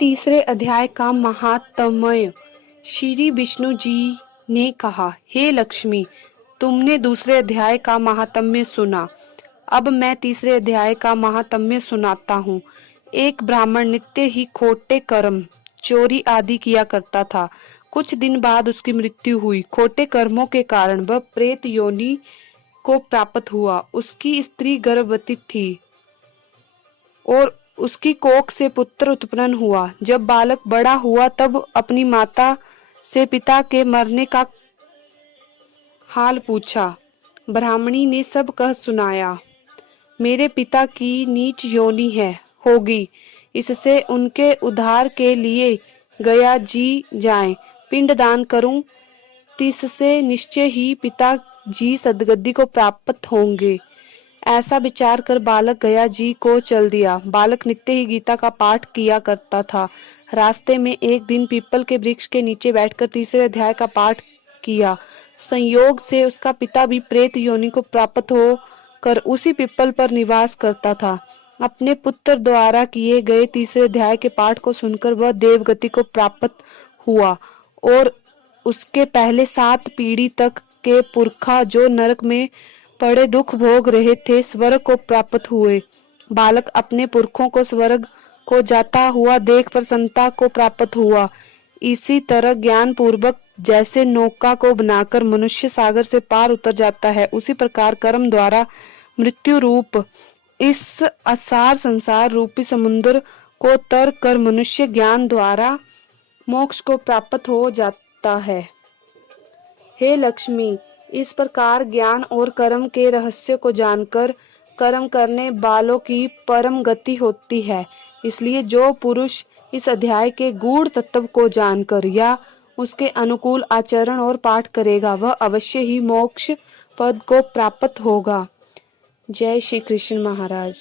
तीसरे अध्याय का महात्म्य। श्री विष्णु जी ने कहा, हे लक्ष्मी, तुमने दूसरे अध्याय का महात्म्य सुना। अब मैं तीसरे अध्याय का महात्म्य सुनाता हूँ। एक ब्राह्मण नित्य ही खोटे कर्म, चोरी आदि किया करता था। कुछ दिन बाद उसकी मृत्यु हुई। खोटे कर्मों के कारण वह प्रेत योनि को प्राप्त हुआ। उसकी स्त्री गर्भवती थी और उसकी कोख से पुत्र उत्पन्न हुआ। जब बालक बड़ा हुआ तब अपनी माता से पिता के मरने का हाल पूछा। ब्राह्मणी ने सब कह सुनाया। मेरे पिता की नीच योनि है होगी, इससे उनके उद्धार के लिए गया जी जाएं, पिंडदान करूं, तिससे निश्चय ही पिता जी सद्गति को प्राप्त होंगे। ऐसा विचार कर बालक गया जी को चल दिया। बालक नित्य ही गीता का पाठ किया करता था। रास्ते में एक दिन पीपल के वृक्ष के नीचे बैठकर तीसरे अध्याय का पाठ किया। संयोग से उसका पिता भी प्रेत योनि को प्राप्त हो कर उसी पीपल पर निवास करता था। अपने पुत्र द्वारा किए गए तीसरे अध्याय के पाठ को सुनकर वह देवगति को प्राप्त हुआ और उसके पहले 7 पीढ़ी तक के पुरखा जो नरक में पड़े दुख भोग रहे थे, स्वर्ग को प्राप्त हुए। बालक अपने पुरखों को स्वर्ग को जाता हुआ देख प्रसन्नता को प्राप्त हुआ। इसी तरह ज्ञान पूर्वक जैसे नौका को बनाकर मनुष्य सागर से पार उतर जाता है, उसी प्रकार कर्म द्वारा मृत्यु रूप इस असार संसार रूपी समुद्र को तर कर मनुष्य ज्ञान द्वारा मोक्ष को प्राप्त हो जाता है। हे लक्ष्मी, इस प्रकार ज्ञान और कर्म के रहस्य को जानकर कर्म करने वालों की परम गति होती है। इसलिए जो पुरुष इस अध्याय के गूढ़ तत्व को जानकर या उसके अनुकूल आचरण और पाठ करेगा, वह अवश्य ही मोक्ष पद को प्राप्त होगा। जय श्री कृष्ण महाराज।